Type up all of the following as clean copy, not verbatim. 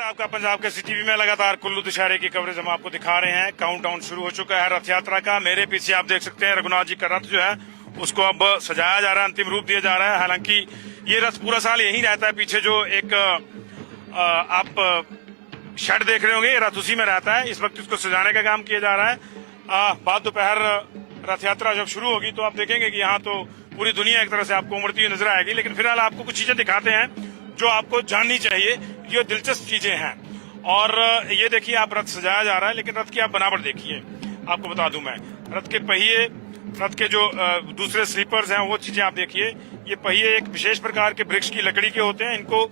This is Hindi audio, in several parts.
स्वागत है आपका पंजाब के सीटीवी में। लगातार कुल्लू दशहरे की कवरेज हम आपको दिखा रहे हैं। काउंटडाउन शुरू हो चुका है रथ यात्रा का। मेरे पीछे आप देख सकते हैं रघुनाथ जी का रथ जो है उसको अब सजाया जा रहा है, अंतिम रूप दिया जा रहा है। हालांकि ये रथ पूरा साल यहीं रहता है। पीछे जो एक आप शेड देख रहे होंगे, रथ उसी में रहता है। इस वक्त इसको सजाने का काम किया जा रहा है। बाद दोपहर रथ यात्रा जब शुरू होगी तो आप देखेंगे कि यहाँ तो पूरी दुनिया एक तरह से आपको उमड़ती हुई नजर आएगी। लेकिन फिलहाल आपको कुछ चीजें दिखाते हैं जो आपको जाननी चाहिए, जो दिलचस्प चीजें हैं। और ये देखिए, आप रथ सजाया जा रहा है, लेकिन रथ की आप बनावट देखिए। आपको बता दूं मैं, रथ के पहिए, रथ के जो दूसरे स्लीपर्स हैं, वो चीजें आप देखिए। ये पहिए एक विशेष प्रकार के वृक्ष की लकड़ी के होते हैं। इनको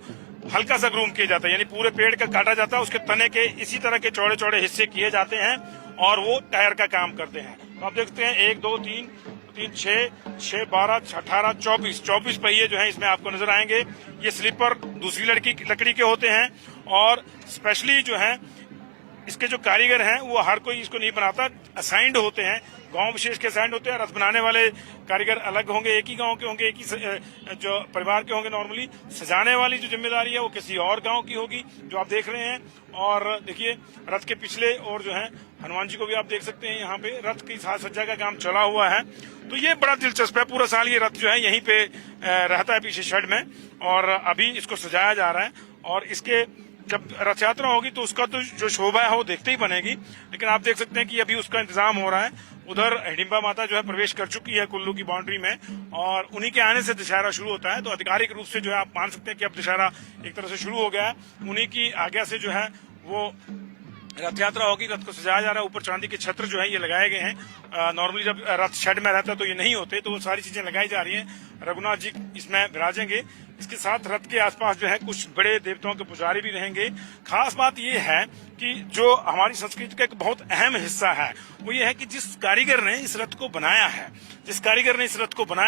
हल्का सा ग्रूम किया जाता है, यानी पूरे पेड़ का काटा जाता है, उसके तने के इसी तरह के चौड़े चौड़े हिस्से किए जाते हैं और वो टायर का काम करते हैं। तो आप देखते हैं 1 2 3 6 6 12 18 24 पहिए जो हैं इसमें आपको नजर आएंगे। ये स्लीपर दूसरी लकड़ी के होते हैं और स्पेशली जो है इसके जो कारीगर हैं वो हर कोई इसको नहीं बनाता, असाइंड होते हैं, गांव विशेष के असाइंड होते हैं। रथ बनाने वाले कारीगर अलग होंगे, एक ही गांव के होंगे, एक ही जो परिवार के होंगे। नॉर्मली सजाने वाली जो जिम्मेदारी है वो किसी और गांव की होगी, जो आप देख रहे हैं। और देखिए, रथ के पिछले और जो है हनुमान जी को भी आप देख सकते हैं। यहाँ पे रथ की साज सज्जा का काम चला हुआ है। तो ये बड़ा दिलचस्प है। पूरा साल ये रथ जो है यहीं पे रहता है, पीछे शेड में, और अभी इसको सजाया जा रहा है। और इसके जब रथ यात्रा होगी तो उसका तो जो शोभा है वो देखते ही बनेगी। लेकिन आप देख सकते हैं कि अभी उसका इंतजाम हो रहा है। उधर हिडिंबा माता जो है प्रवेश कर चुकी है कुल्लू की बाउंड्री में, और उन्हीं के आने से दशहरा शुरू होता है। तो आधिकारिक रूप से जो है आप मान सकते हैं कि अब दशहरा एक तरह से शुरू हो गया है। उन्हीं की आज्ञा से जो है वो रथ यात्रा होगी। रथ को सजाया जा रहा है। ऊपर चांदी के छत्र जो है ये लगाए गए हैं। नॉर्मली जब रथ शेड में रहता है तो ये नहीं होते, तो वो सारी चीजें लगाई जा रही हैं। रघुनाथ जी इसमें विराजेंगे। इसके साथ रथ के आसपास जो है कुछ बड़े देवताओं के पुजारी भी रहेंगे। खास बात ये है कि जो हमारी संस्कृति का एक बहुत अहम हिस्सा है वो ये है कि जिस कारीगर ने इस रथ को बनाया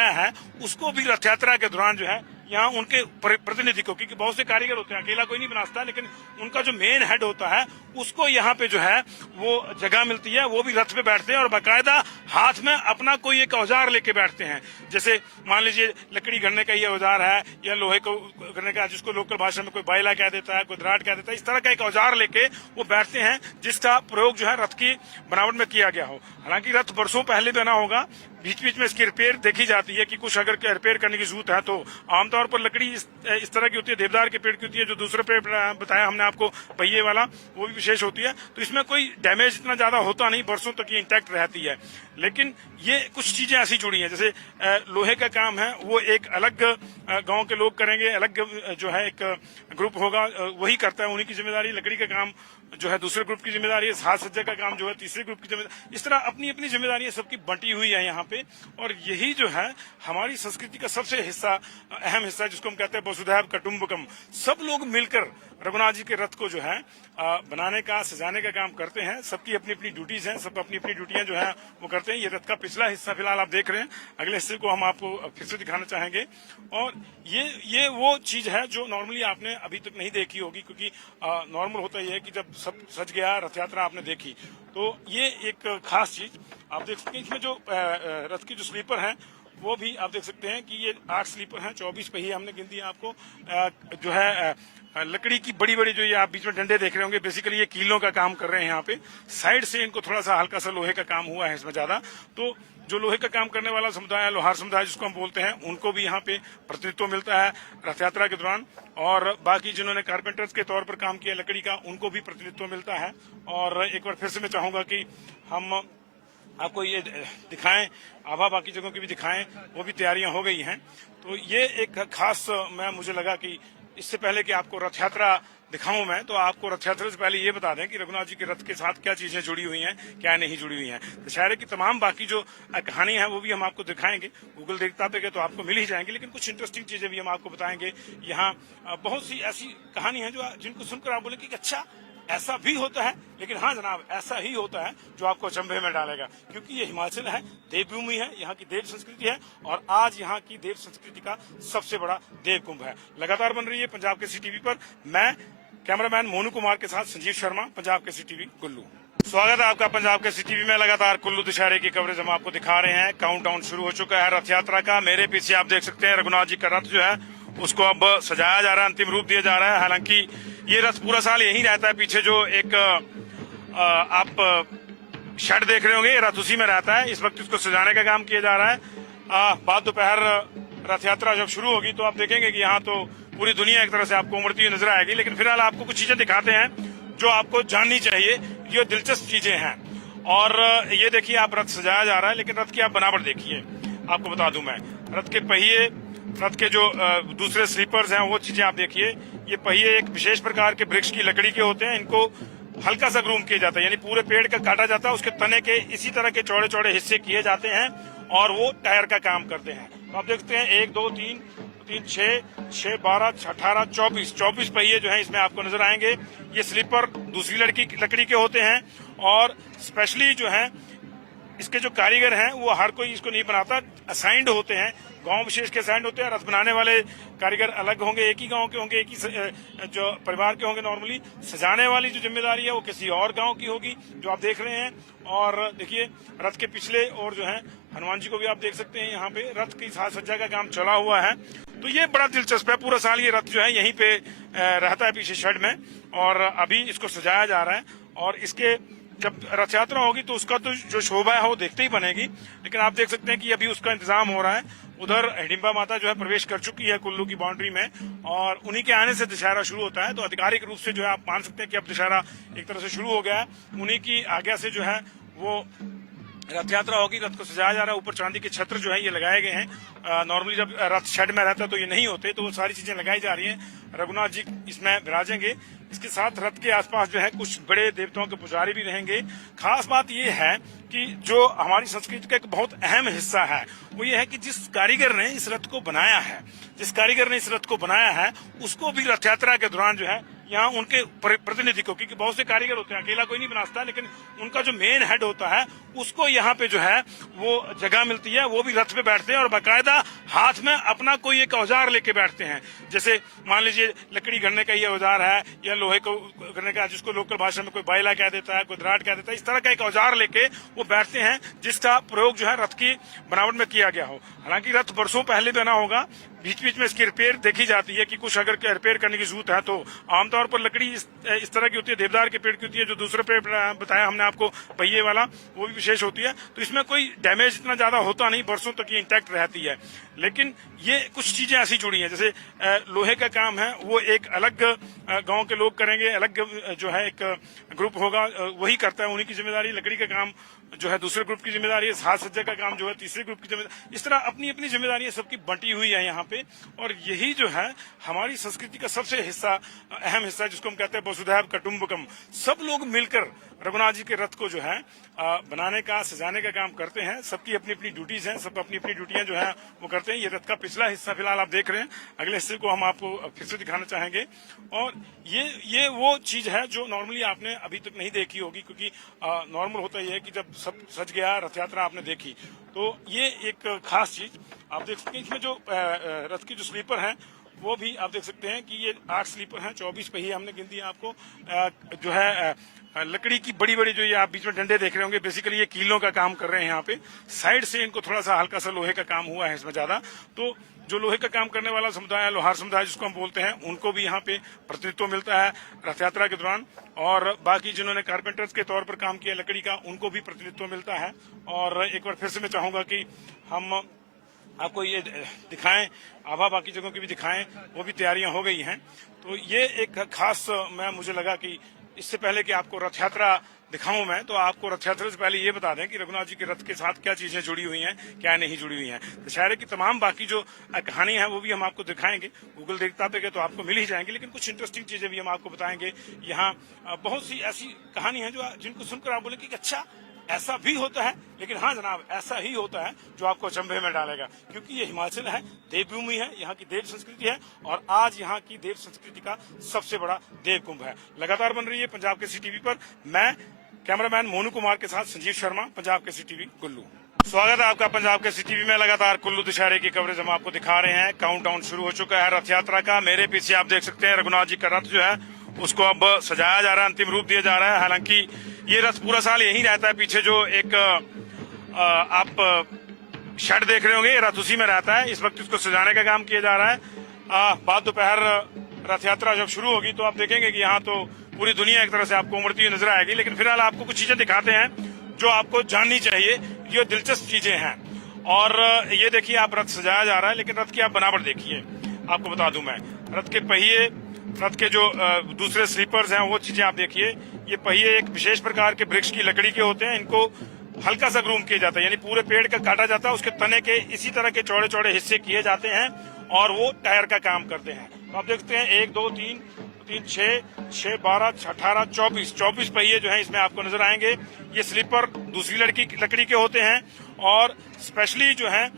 है, उसको भी रथ यात्रा के दौरान जो है यहाँ उनके प्रतिनिधि को, क्योंकि बहुत से कारीगर होते हैं, अकेला कोई नहीं बना सकता, लेकिन उनका जो मेन हेड होता है उसको यहाँ पे जो है वो जगह मिलती है। वो भी रथ पे बैठते हैं और बाकायदा हाथ में अपना कोई एक औजार लेके बैठते हैं। जैसे मान लीजिए लकड़ी घड़ने का ये औजार है या लोहे को घड़ने का, जिसको लोकल भाषा में कोई बायला कह देता है, कोई दराट कह देता है, इस तरह का एक औजार लेके वो बैठते हैं जिसका प्रयोग जो है रथ की बनावट में किया गया हो। हालांकि रथ बरसों पहले बना होगा, बीच बीच में इसकी रिपेयर देखी जाती है कि कुछ अगर रिपेयर करने की जरूरत है तो आमतौर पर लकड़ी इस तरह की होती है, देवदार के पेड़ की होती है। जो दूसरे पेड़ बताया हमने आपको पहिए वाला, वो भी विशेष होती है। तो इसमें कोई डैमेज इतना ज्यादा होता नहीं, बरसों तक ये इंटैक्ट रहती है। लेकिन ये कुछ चीजें ऐसी जुड़ी हैं, जैसे लोहे का काम है वो एक अलग गांव के लोग करेंगे, अलग जो है एक ग्रुप होगा वही करता है, उन्हीं की जिम्मेदारी। लकड़ी का काम जो है दूसरे ग्रुप की जिम्मेदारी है, साज सज्जा का काम जो है तीसरे ग्रुप की जिम्मेदारी। इस तरह अपनी अपनी जिम्मेदारियां सबकी बंटी हुई है यहाँ पे। और यही जो है हमारी संस्कृति का सबसे अहम हिस्सा, जिसको हम कहते हैं वसुधैव कुटुंबकम। सब लोग मिलकर रघुनाथ जी के रथ को जो है बनाने का, सजाने का काम करते हैं। सबकी अपनी अपनी ड्यूटीज हैं, सब अपनी अपनी ड्यूटियां जो है वो करते हैं। ये रथ का पिछला हिस्सा फिलहाल आप देख रहे हैं, अगले हिस्से को हम आपको फिर से दिखाना चाहेंगे। और ये वो चीज है जो नॉर्मली आपने अभी तक नहीं देखी होगी, क्योंकि नॉर्मल होता ही है कि जब सब सज गया, रथ यात्रा आपने देखी, तो ये एक खास चीज आप देख सकते हैं। इसमें जो रथ की जो स्लीपर है वो भी आप देख सकते हैं कि ये 8 स्लीपर हैं, 24 पहिए हमने गिन दिए आपको। जो है लकड़ी की बड़ी बड़ी जो ये आप बीच में डंडे देख रहे होंगे, बेसिकली ये कीलों का काम कर रहे हैं यहाँ पे। साइड से इनको थोड़ा सा हल्का सा लोहे का काम हुआ है इसमें ज्यादा। तो जो लोहे का काम करने वाला समुदाय है, लोहार समुदाय जिसको हम बोलते हैं, उनको भी यहाँ पे प्रतिनिधित्व मिलता है रथ यात्रा के दौरान। और बाकी जिन्होंने कारपेंटर्स के तौर पर काम किया लकड़ी का, उनको भी प्रतिनिधित्व मिलता है। और एक बार फिर से मैं चाहूंगा कि हम आपको ये दिखाएं, आभा बाकी जगहों की भी दिखाएं, वो भी तैयारियां हो गई हैं। तो ये एक खास मुझे लगा कि इससे पहले कि आपको रथ यात्रा दिखाऊं मैं, तो आपको रथ यात्रा से पहले ये बता दें कि रघुनाथ जी के रथ के साथ क्या चीजें जुड़ी हुई हैं, क्या नहीं जुड़ी हुई हैं। दशहरे की तमाम बाकी जो कहानी है वो भी हम आपको दिखाएंगे। गूगल देखता पे तो आपको मिल ही जाएंगे, लेकिन कुछ इंटरेस्टिंग चीजें भी हम आपको बताएंगे। यहाँ बहुत सी ऐसी कहानी है जो जिनको सुनकर आप बोले कि अच्छा ऐसा भी होता है। लेकिन हाँ जनाब, ऐसा ही होता है जो आपको अचंभे में डालेगा, क्योंकि ये हिमाचल है, देवभूमि है, यहाँ की देव संस्कृति है। और आज यहाँ की देव संस्कृति का सबसे बड़ा देव कुंभ है। लगातार बन रही है पंजाब के सीटीवी पर। मैं कैमरामैन मोनू कुमार के साथ संजीव शर्मा, पंजाब के सीटीवी कुल्लू। स्वागत है आपका पंजाब के सीटीवी में। लगातार कुल्लू दशहरे की कवरेज हम आपको दिखा रहे हैं। काउंटडाउन शुरू हो चुका है रथ यात्रा का। मेरे पीछे आप देख सकते हैं रघुनाथ जी का रथ जो है उसको अब सजाया जा रहा है, अंतिम रूप दिया जा रहा है। हालांकि ये रथ पूरा साल यहीं रहता है। पीछे जो एक आप शेड देख रहे होंगे, रथ उसी में रहता है। इस वक्त इसको सजाने का काम किया जा रहा है। बाद दोपहर रथ यात्रा जब शुरू होगी तो आप देखेंगे कि यहाँ तो पूरी दुनिया एक तरह से आपको उमड़ती हुई नजर आएगी। लेकिन फिलहाल आपको कुछ चीजें दिखाते हैं जो आपको जाननी चाहिए, जो दिलचस्प चीजें हैं। और ये देखिए, आप रथ सजाया जा रहा है, लेकिन रथ की आप बनावट देखिए। आपको बता दूं मैं, रथ के पहिए, रथ के जो दूसरे स्लीपर्स हैं, वो चीजें आप देखिए। ये पहिए एक विशेष प्रकार के वृक्ष की लकड़ी के होते हैं। इनको हल्का सा ग्रूम किया जाता है, यानी पूरे पेड़ का काटा जाता है, उसके तने के इसी तरह के चौड़े चौड़े हिस्से किए जाते हैं और वो टायर का काम करते हैं। तो आप देखते हैं 1 2 3 6 6 12 18 24 पहिए जो हैं इसमें आपको नजर आएंगे। ये स्लीपर दूसरी लकड़ी के होते हैं और स्पेशली जो है इसके जो कारीगर हैं वो हर कोई इसको नहीं बनाता, असाइंड होते हैं, गांव विशेष के असाइंड होते हैं। रथ बनाने वाले कारीगर अलग होंगे, एक ही गांव के होंगे, एक ही जो परिवार के होंगे। नॉर्मली सजाने वाली जो जिम्मेदारी है वो किसी और गांव की होगी, जो आप देख रहे हैं। और देखिए, रथ के पिछले और जो है हनुमान जी को भी आप देख सकते हैं। यहाँ पे रथ की साज सज्जा का काम चला हुआ है। तो ये बड़ा दिलचस्प है। पूरा साल ये रथ जो है यहीं पे रहता है, पीछे शेड में, और अभी इसको सजाया जा रहा है। और इसके जब रथ यात्रा होगी तो उसका तो जो शोभा है वो देखते ही बनेगी। लेकिन आप देख सकते हैं कि अभी उसका इंतजाम हो रहा है। उधर हिडिंबा माता जो है प्रवेश कर चुकी है कुल्लू की बाउंड्री में, और उन्हीं के आने से दशहरा शुरू होता है। तो आधिकारिक रूप से जो है आप मान सकते हैं कि अब दशहरा एक तरह से शुरू हो गया है। उन्हीं की आज्ञा से जो है वो रथ यात्रा होगी। रथ को सजाया जा रहा है। ऊपर चांदी के छत्र जो है ये लगाए गए हैं। नॉर्मली जब रथ शेड में रहता है तो ये नहीं होते, तो वो सारी चीजें लगाई जा रही हैं। रघुनाथ जी इसमें विराजेंगे। इसके साथ रथ के आसपास जो है कुछ बड़े देवताओं के पुजारी भी रहेंगे। खास बात ये है कि जो हमारी संस्कृति का एक बहुत अहम हिस्सा है वो ये है कि जिस कारीगर ने इस रथ को बनाया है, उसको भी रथ यात्रा के दौरान जो है यहाँ उनके प्रतिनिधि को, क्योंकि बहुत से कारीगर होते हैं, अकेला कोई नहीं बना सकता, लेकिन उनका जो मेन हेड होता है उसको यहाँ पे जो है वो जगह मिलती है। वो भी रथ पे बैठते हैं और बाकायदा हाथ में अपना कोई एक औजार लेके बैठते हैं। जैसे मान लीजिए लकड़ी घड़ने का ये औजार है या लोहे को घड़ने का, जिसको लोकल भाषा में कोई बायला कह देता है, कोई दराट कह देता है, इस तरह का एक औजार लेके वो बैठते हैं जिसका प्रयोग जो है रथ की बनावट में किया गया हो। हालांकि रथ बरसों पहले बना होगा, बीच बीच में इसकी रिपेयर देखी जाती है कि कुछ अगर रिपेयर करने की जरूरत है तो आमतौर पर लकड़ी इस तरह की होती है, देवदार के पेड़ की होती है। जो दूसरे पेड़ बताया हमने आपको पहिए वाला, वो भी विशेष होती है। तो इसमें कोई डैमेज इतना ज्यादा होता नहीं, बरसों तक ये इंटैक्ट रहती है। लेकिन ये कुछ चीजें ऐसी जुड़ी हैं, जैसे लोहे का काम है वो एक अलग गांव के लोग करेंगे, अलग जो है एक ग्रुप होगा वही करता है, उन्हीं की जिम्मेदारी। लकड़ी का काम जो है दूसरे ग्रुप की जिम्मेदारी है, साज सज्जा का काम जो है तीसरे ग्रुप की जिम्मेदारी। इस तरह अपनी अपनी जिम्मेदारियां सबकी बंटी हुई है यहाँ पे। और यही जो है हमारी संस्कृति का सबसे अहम हिस्सा, जिसको हम कहते हैं वसुधैव कुटुंबकम। सब लोग मिलकर रघुनाथ जी के रथ को जो है बनाने का, सजाने का काम करते हैं। सबकी अपनी अपनी ड्यूटीज हैं, सब अपनी अपनी ड्यूटियां जो है वो करते हैं। ये रथ का पिछला हिस्सा फिलहाल आप देख रहे हैं, अगले हिस्से को हम आपको फिर से दिखाना चाहेंगे। और ये वो चीज है जो नॉर्मली आपने अभी तक नहीं देखी होगी, क्योंकि नॉर्मल होता ही है कि जब सब सज गया, रथ यात्रा आपने देखी, तो ये एक खास चीज आप देख सकते हैं। इसमें जो रथ की जो स्लीपर है वो भी आप देख सकते हैं कि ये 8 स्लीपर हैं, 24 पहिए हमने गिन दिए आपको। जो है लकड़ी की बड़ी बड़ी जो ये आप बीच में डंडे देख रहे होंगे, बेसिकली ये कीलों का काम कर रहे हैं यहाँ पे। साइड से इनको थोड़ा सा हल्का सा लोहे का काम हुआ है इसमें ज्यादा। तो जो लोहे का काम करने वाला समुदाय है, लोहार समुदाय जिसको हम बोलते हैं, उनको भी यहाँ पे प्रतिनिधित्व मिलता है रथ यात्रा के दौरान। और बाकी जिन्होंने कारपेंटर्स के तौर पर काम किया लकड़ी का, उनको भी प्रतिनिधित्व मिलता है। और एक बार फिर से मैं चाहूंगा कि हम आपको ये दिखाएं, आभा बाकी जगहों की भी दिखाएं, वो भी तैयारियां हो गई हैं। तो ये एक खास मुझे लगा कि इससे पहले कि आपको रथ यात्रा दिखाऊं मैं, तो आपको रथ यात्रा से पहले ये बता दें कि रघुनाथ जी के रथ के साथ क्या चीजें जुड़ी हुई हैं, क्या नहीं जुड़ी हुई हैं। दशहरे की तमाम बाकी जो कहानी है वो भी हम आपको दिखाएंगे। गूगल देखता पे तो आपको मिल ही जाएंगे, लेकिन कुछ इंटरेस्टिंग चीजें भी हम आपको बताएंगे। यहाँ बहुत सी ऐसी कहानी है जो जिनको सुनकर आप बोले कि अच्छा ऐसा भी होता है। लेकिन हाँ जनाब, ऐसा ही होता है जो आपको अचंभे में डालेगा, क्योंकि ये हिमाचल है, देवभूमि है, यहाँ की देव संस्कृति है। और आज यहाँ की देव संस्कृति का सबसे बड़ा देव कुंभ है। लगातार बन रही है पंजाब केसरी टीवी पर। मैं कैमरामैन मोनू कुमार के साथ संजीव शर्मा, पंजाब केसरी टीवी कुल्लू। स्वागत है आपका पंजाब केसरी टीवी में। लगातार कुल्लू दशहरे की कवरेज हम आपको दिखा रहे हैं। काउंटडाउन शुरू हो चुका है रथ यात्रा का। मेरे पीछे आप देख सकते हैं रघुनाथ जी का रथ जो है उसको अब सजाया जा रहा है, अंतिम रूप दिया जा रहा है। हालांकि ये रथ पूरा साल यहीं रहता है। पीछे जो एक आप शेड देख रहे होंगे, रथ उसी में रहता है। इस वक्त इसको सजाने का काम किया जा रहा है। बाद दोपहर रथ यात्रा जब शुरू होगी तो आप देखेंगे कि यहाँ तो पूरी दुनिया एक तरह से आपको उमड़ती हुई नजर आएगी। लेकिन फिलहाल आपको कुछ चीजें दिखाते हैं जो आपको जाननी चाहिए, जो दिलचस्प चीजें हैं। और ये देखिए, आप रथ सजाया जा रहा है, लेकिन रथ की आप बनावट देखिए। आपको बता दूं मैं, रथ के पहिए, रथ के जो दूसरे स्लीपर्स हैं, वो चीजें आप देखिए। ये पहिए एक विशेष प्रकार के वृक्ष की लकड़ी के होते हैं। इनको हल्का सा ग्रूम किया जाता है, यानी पूरे पेड़ का काटा जाता है, उसके तने के इसी तरह के चौड़े चौड़े हिस्से किए जाते हैं और वो टायर का काम करते हैं। तो आप देखते हैं 1 2 3 3 6 6 12 18 24 पहिए जो है इसमें आपको नजर आएंगे। ये स्लीपर दूसरी लकड़ी के होते हैं और स्पेशली जो है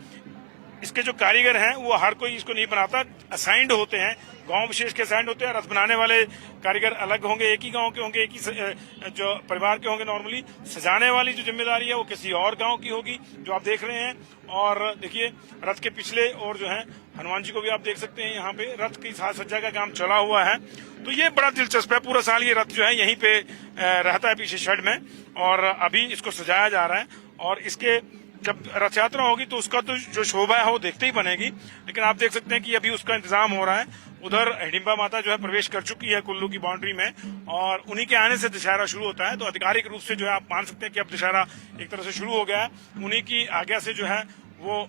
इसके जो कारीगर हैं वो हर कोई इसको नहीं बनाता, असाइंड होते हैं, गांव विशेष के असाइंड होते हैं। रथ बनाने वाले कारीगर अलग होंगे, एक ही गांव के होंगे, एक ही जो परिवार के होंगे। नॉर्मली सजाने वाली जो जिम्मेदारी है वो किसी और गांव की होगी, जो आप देख रहे हैं। और देखिए, रथ के पिछले और जो है हनुमान जी को भी आप देख सकते हैं। यहाँ पे रथ की साज सज्जा का काम चला हुआ है, तो ये बड़ा दिलचस्प है। पूरा साल ये रथ जो है यहीं पे रहता है पीछे शेड में, और अभी इसको सजाया जा रहा है। और इसके जब रथ यात्रा होगी तो उसका तो जो शोभा है वो देखते ही बनेगी। लेकिन आप देख सकते हैं कि अभी उसका इंतजाम हो रहा है। उधर हिडिंबा माता जो है प्रवेश कर चुकी है कुल्लू की बाउंड्री में, और उन्हीं के आने से दशहरा शुरू होता है। तो आधिकारिक रूप से जो है आप मान सकते हैं कि अब दशहरा एक तरह से शुरू हो गया है। उन्हीं की आज्ञा से जो है वो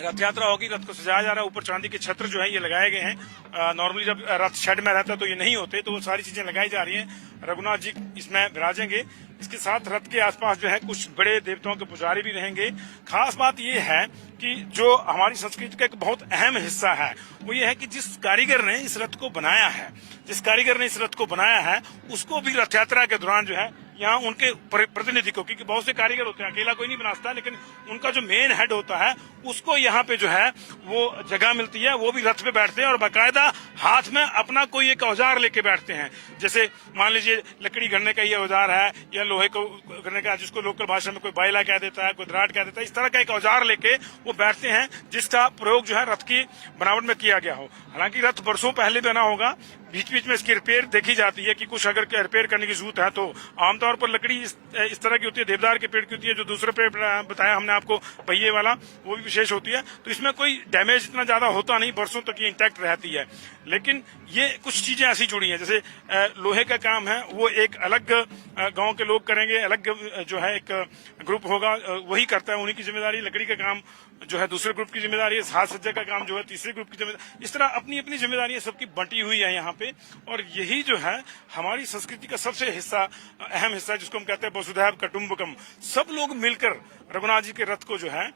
रथ यात्रा होगी। रथ को सजाया जा रहा है, ऊपर चांदी के छत्र जो है ये लगाए गए हैं। नॉर्मली जब रथ शेड में रहता है तो ये नहीं होते, तो वो सारी चीजें लगाई जा रही हैं। रघुनाथ जी इसमें विराजेंगे। इसके साथ रथ के आसपास जो है कुछ बड़े देवताओं के पुजारी भी रहेंगे। खास बात ये है कि जो हमारी संस्कृति का एक बहुत अहम हिस्सा है वो ये है कि जिस कारीगर ने इस रथ को बनाया है, उसको भी रथ यात्रा के दौरान जो है यहाँ उनके प्रतिनिधि को, क्योंकि बहुत से कारीगर होते हैं, अकेला कोई नहीं बना सकता, लेकिन उनका जो मेन हेड होता है उसको यहाँ पे जो है वो जगह मिलती है। वो भी रथ पे बैठते हैं और बाकायदा हाथ में अपना कोई एक औजार लेके बैठते हैं। जैसे मान लीजिए लकड़ी घड़ने का ये औजार है या लोहे को घड़ने का, जिसको लोकल भाषा में कोई बायला कह देता है, कोई दराट कह देता है, इस तरह का एक औजार लेके वो बैठते हैं जिसका प्रयोग जो है रथ की बनावट में किया गया हो। हालांकि रथ बरसों पहले बना होगा, बीच बीच में इसकी रिपेयर देखी जाती है कि कुछ अगर रिपेयर करने की जरूरत है तो आमतौर पर लकड़ी इस तरह की होती है, देवदार के पेड़ की होती है। जो दूसरे पेड़ बताया हमने आपको पहिए वाला, वो भी विशेष होती है। तो इसमें कोई डैमेज इतना ज्यादा होता नहीं, बरसों तक ये इंटैक्ट रहती है। लेकिन ये कुछ चीजें ऐसी जुड़ी हैं, जैसे लोहे का काम है वो एक अलग गांव के लोग करेंगे, अलग जो है एक ग्रुप होगा वही करता है, उन्हीं की जिम्मेदारी। लकड़ी का काम जो है दूसरे ग्रुप की जिम्मेदारी है, साज सज्जा का काम जो है तीसरे ग्रुप की जिम्मेदारी। इस तरह अपनी अपनी जिम्मेदारियां सबकी बंटी हुई है यहाँ पे। और यही जो है हमारी संस्कृति का सबसे अहम हिस्सा, जिसको हम कहते हैं वसुधैव कुटुंबकम। सब लोग मिलकर रघुनाथ जी के रथ को जो है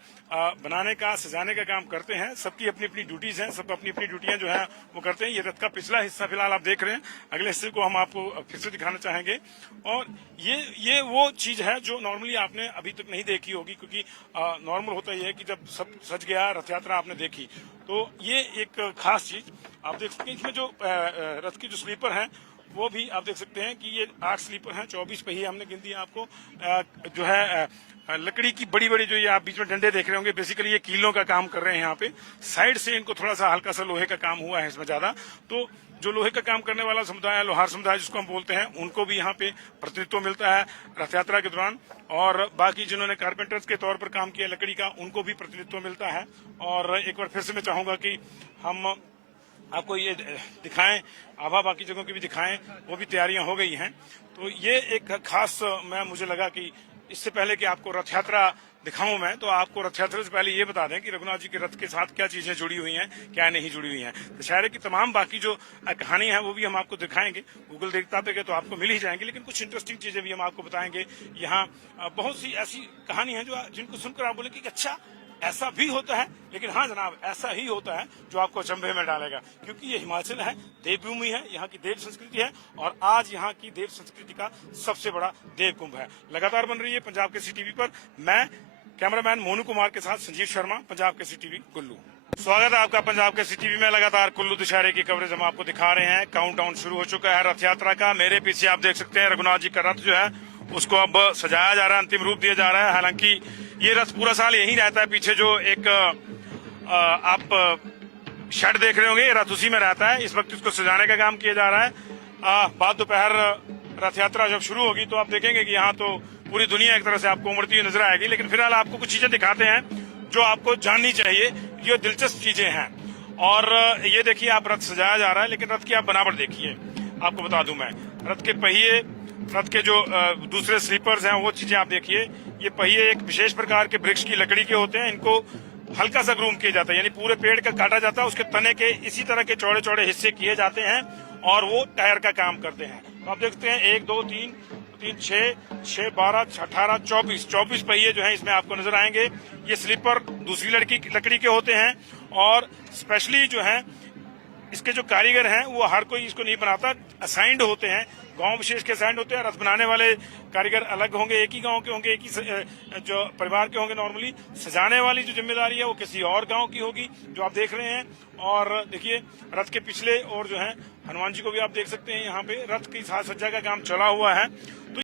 बनाने का, सजाने का काम करते हैं। सबकी अपनी अपनी ड्यूटीज हैं, सब अपनी अपनी ड्यूटियां जो है वो करते हैं। ये रथ का पिछला हिस्सा फिलहाल आप देख रहे हैं, अगले हिस्से को हम आपको फिर से दिखाना चाहेंगे। और ये वो चीज है जो नॉर्मली आपने अभी तक नहीं देखी होगी, क्योंकि नॉर्मल होता ही है कि जब सब सज गया, रथ यात्रा आपने देखी, तो ये एक खास चीज आप देख सकते हैं। इसमें जो रथ की जो स्लीपर है वो भी आप देख सकते हैं कि ये 8 स्लीपर हैं, 24 पहिए हमने गिन दिए आपको। जो है लकड़ी की बड़ी बड़ी जो ये आप बीच में डंडे देख रहे होंगे, बेसिकली ये कीलों का काम कर रहे हैं यहाँ पे। साइड से इनको थोड़ा सा हल्का सा लोहे का काम हुआ है इसमें ज्यादा। तो जो लोहे का काम करने वाला समुदाय है, लोहार समुदाय जिसको हम बोलते हैं, उनको भी यहाँ पे प्रतिनिधित्व मिलता है रथ यात्रा के दौरान। और बाकी जिन्होंने कारपेंटर्स के तौर पर काम किया लकड़ी का, उनको भी प्रतिनिधित्व मिलता है। और एक बार फिर से मैं चाहूंगा कि हम आपको ये दिखाएं, आभा बाकी जगहों की भी दिखाएं, वो भी तैयारियां हो गई हैं। तो ये एक खास मुझे लगा कि इससे पहले कि आपको रथ यात्रा दिखाऊं मैं, तो आपको रथ यात्रा से पहले ये बता दें कि रघुनाथ जी के रथ के साथ क्या चीजें जुड़ी हुई हैं, क्या नहीं जुड़ी हुई हैं। दशहरे की तमाम बाकी जो कहानी है वो भी हम आपको दिखाएंगे, गूगल देखता पे तो आपको मिल ही जाएंगे। लेकिन कुछ इंटरेस्टिंग चीजें भी हम आपको बताएंगे। यहाँ बहुत सी ऐसी कहानी है जो जिनको सुनकर आप बोले कि अच्छा ऐसा भी होता है। लेकिन हाँ जनाब, ऐसा ही होता है जो आपको अचंभे में डालेगा, क्योंकि ये हिमाचल है, देवभूमि है, यहाँ की देव संस्कृति है। और आज यहाँ की देव संस्कृति का सबसे बड़ा देव कुंभ है। लगातार बन रही है पंजाब केसरी टीवी पर। मैं कैमरामैन मोनू कुमार के साथ संजीव शर्मा, पंजाब केसरी टीवी कुल्लू। स्वागत है आपका पंजाब केसरी टीवी में। लगातार कुल्लू दशहरे की कवरेज हम आपको दिखा रहे हैं। काउंटडाउन शुरू हो चुका है रथ यात्रा का। मेरे पीछे आप देख सकते हैं रघुनाथ जी का रथ जो है उसको अब सजाया जा रहा है, अंतिम रूप दिया जा रहा है। हालांकि ये रथ पूरा साल यहीं रहता है। पीछे जो एक आप शेड देख रहे होंगे, रथ उसी में रहता है। इस वक्त इसको सजाने का काम किया जा रहा है। बाद दोपहर रथ यात्रा जब शुरू होगी तो आप देखेंगे कि यहाँ तो पूरी दुनिया एक तरह से आपको उमड़ती हुई नजर आएगी। लेकिन फिलहाल आपको कुछ चीजें दिखाते हैं जो आपको जाननी चाहिए, जो दिलचस्प चीजें हैं। और ये देखिए आप रथ सजाया जा रहा है, लेकिन रथ की आप बनावट देखिए। आपको बता दूं मैं, रथ के पहिए, रथ के जो दूसरे स्लीपर्स हैं वो चीजें आप देखिए। ये पहिए एक विशेष प्रकार के वृक्ष की लकड़ी के होते हैं, इनको हल्का सा ग्रूम किया जाता है, यानी पूरे पेड़ का काटा जाता है, उसके तने के इसी तरह के चौड़े चौड़े हिस्से किए जाते हैं और वो टायर का काम करते हैं। तो आप देखते हैं 1 2 3 3 6 12 18 24 पहिए जो हैं इसमें आपको नजर आएंगे। ये स्लीपर दूसरी लकड़ी के होते हैं और स्पेशली जो है इसके जो कारीगर हैं वो हर कोई इसको नहीं बनाता, असाइंड होते हैं, गांव विशेष के असाइंड होते हैं। रथ बनाने वाले कारीगर अलग होंगे, एक ही गांव के होंगे, एक ही जो परिवार के होंगे। नॉर्मली सजाने वाली जो जिम्मेदारी है वो किसी और गांव की होगी, जो आप देख रहे हैं। और देखिए रथ के पिछले और जो है हनुमान जी को भी आप देख सकते हैं, यहाँ पे रथ की साज सज्जा का काम चला हुआ है। तो